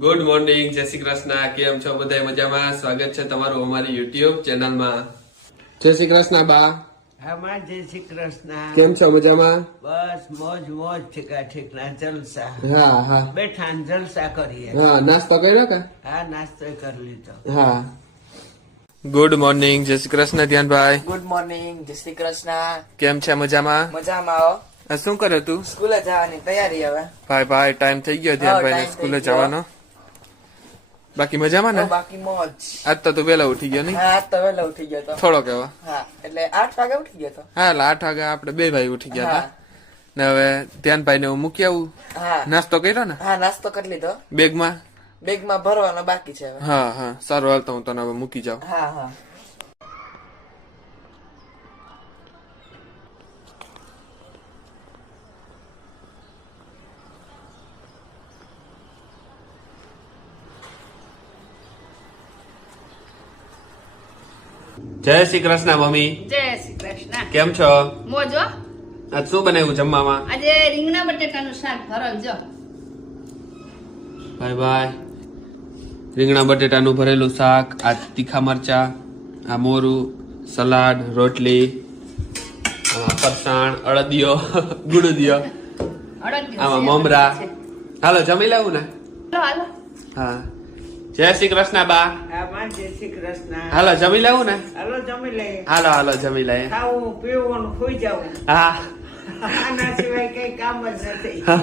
Good morning, જય શ્રી કૃષ્ણ. કેમ છો બધા? મજામાં? સ્વાગત છે તમારું અમારી યુટ્યુબ ચેનલમાં. જય શ્રી કૃષ્ણ બા. હા માં, જય શ્રી કૃષ્ણ. કેમ છો? મજામાં? બસ મોજ મોજ ઠીકના જલસા. હા હા બેઠા ને જલસા કરીએ. હા. નાસ્તો કર્યો કે? હા, નાસ્તો કરી લીધો. હા. ગુડ મોર્નિંગ, જય શ્રી કૃષ્ણ ધ્યાનભાઈ. ગુડ મોર્નિંગ, જય શ્રી કૃષ્ણ. કેમ છે? મજામાં? મજામાં આવો. આ શું કરે તું? સ્કૂલે જવાની તૈયારી હવે. ભાઈ ટાઈમ થઈ ગયો ધ્યાનભાઈ ને time સ્કૂલે થઈ ગયો. જવાનો. બાકી મજામાં ને? બાકી મોજ. આજ તો તું વહેલા ઉઠી ગયો નહીં? હા, આજ તો વહેલો ઉઠી ગયો તો. થોડો કેવા. હા, એટલે 8 વાગે ઉઠી ગયો તો. હા, એટલે 8 વાગે આપણે બે ભાઈ ઉઠી ગયા હા. હતા ને હવે ધ્યાનભાઈ ને હું મૂકી આવું. હા. નાસ્તો કર્યો ને હા, નાસ્તો કરી લીધો. બેગમાં? બેગમાં ભરવાનો બાકી છે હવે. હા સારું, હાલતો હું તને હવે મૂકી જાઉં. હા હા. જય શ્રી કૃષ્ણ મમ્મી. જય શ્રી કૃષ્ણ. કેમ છો? મોજો આજ શું બનાવ્યું જમવામાં? આજે રીંગણા બટેટાનું શાક ભરલ જો. ભાઈ રીંગણા બટેટાનું ભરેલું શાક, આ તીખા મરચા, આ મોરું, સલાડ, રોટલી, આમાં ફરસાણ, અડદિયો, ગુડદિયો, અડદ આમાં મમરા. હાલો જમી લેવું ને? હાલો હા. જય શ્રી કૃષ્ણ બા. હા માં, જય શ્રી કૃષ્ણ. હાલો જમી લેવું ને? હાલો જમી લઈએ. હાલો જમી લે. ખાવું પીવું ને સુઈ જવું. હા આના સિવાય કઈ કામ જ નથી. હા.